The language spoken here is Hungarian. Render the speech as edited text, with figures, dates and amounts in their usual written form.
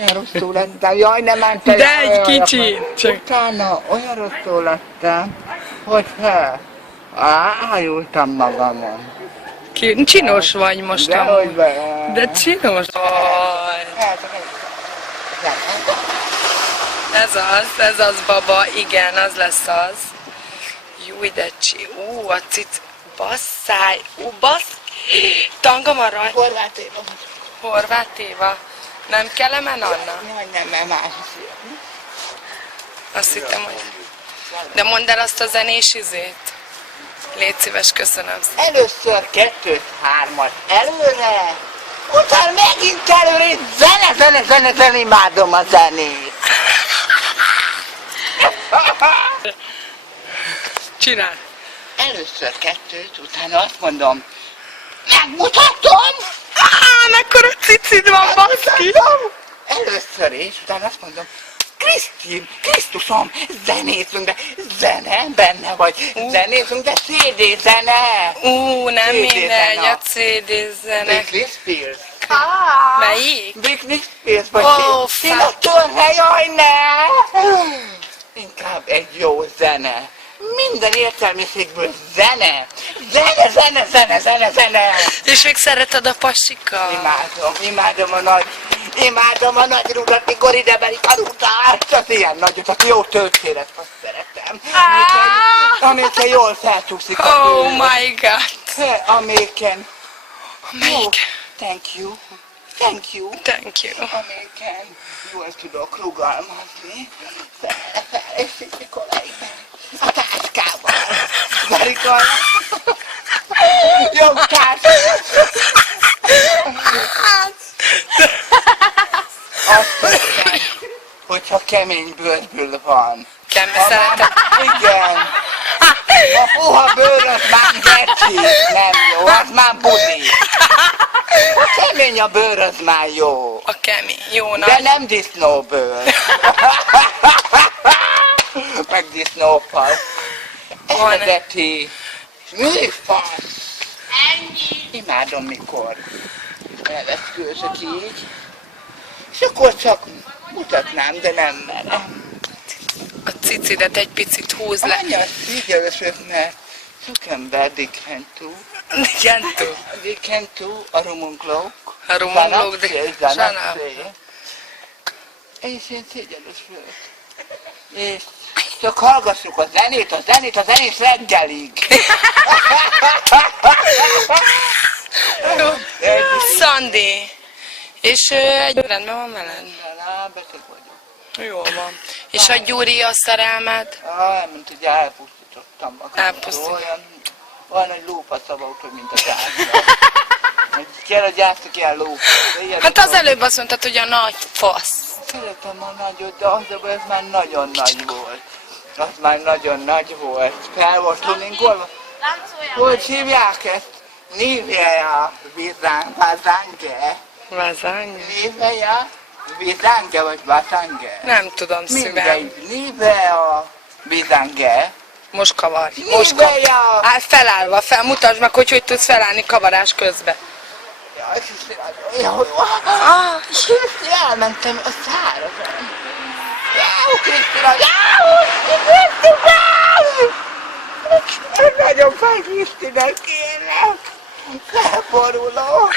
Olyan rosszul lettem, jaj, nem mentem. De egy kicsit, csak. Utána olyan rosszul lettem, hogy ájultam magamon. Csinos vagy most Dehogy amúgy. be. De csinos vagy. Ez az baba, igen, az lesz az. Júj, de a cic, basszáj, tanga van rajta. Horváth Éva. Horváth Éva. Nem Kelemen Anna? Nem, más. Azt hittem, hogy... De mondd el azt a zenés izét. Légy szíves, köszönöm szépen. Először 2-3-at előre, utána megint előre, és zene, imádom a zenét. Csinál. Először 2-t, utána azt mondom, megmutatom! Mekkora cicid van, baszki! Először is, utána azt mondom, Krisztusom, zenézünk, de zene, benne vagy, zenézünk, de CD zene! Nem CD mindegy, zene. a CD zene. Britney Spears. Melyik? Britney Spears vagy Tina Turner, jaj ne! Inkább egy jó zene. Minden értelmiségből zene! Zene! És még szereted a pasikat? Imádom a nagy rudat, mikor idebeli karutást, az ilyen nagyot, az jó töltséret, azt szeretem. Amiken jól felcsúszik a bőr. Oh my god! Amiken. Amelyik? Thank you. Amiken jól tudok rugalmazni. És mikor a táskával. Marikal. Jó társ. Azt mondtam, hogyha kemény bőrből van. Szeretem. Igen. A puha bőr az már geci, nem jó, az már budi. A kemény a bőr az már jó. A kemény, jó De nagy. nem disznóbőr. Meg disznófasz. Eredeti műfasz. Ennyi. Imádom, mikor elveszkőzök így. És akkor csak mutatnám, de nem merem. A cicidet egy picit húz le. Anya, figyelősök, mert sok ember Igen, dikentu, a rumunglók. A rumunglók, de Zanapszé. És én szégyeles vagyok. És csak hallgassuk a zenét reggelig. Szandi. És egy rendben van veled? Beteg vagyok. Jól van. És a Gyuri a szerelmed? Mint hogy elpusztítottam magam. Elpusztítottam. Olyan nagy lófaszavaut, hogy mint a gyászra. Kell a gyásznak ilyen ló. Hát az előbb azt mondtad, hogy a nagy fasz. Szeretem a nagyot, de az ez már nagyon nagy volt. Az már nagyon nagy volt. Fel volt tuningolva. Hogy hívják ezt? Nivea Vazange. Lazány? Nivea Vazange vagy Vazange? Nem tudom, szívem. Mindegy. Nivea Vazange. Most kavarj. Nivea! Felállva, mutasd meg, hogy tudsz felállni kavarás közben. Jaj, Kriszti, elmentem a szárazon. Jáó, Krisztina! Nagyon fáj, Krisztina, kérlek! Felborulok!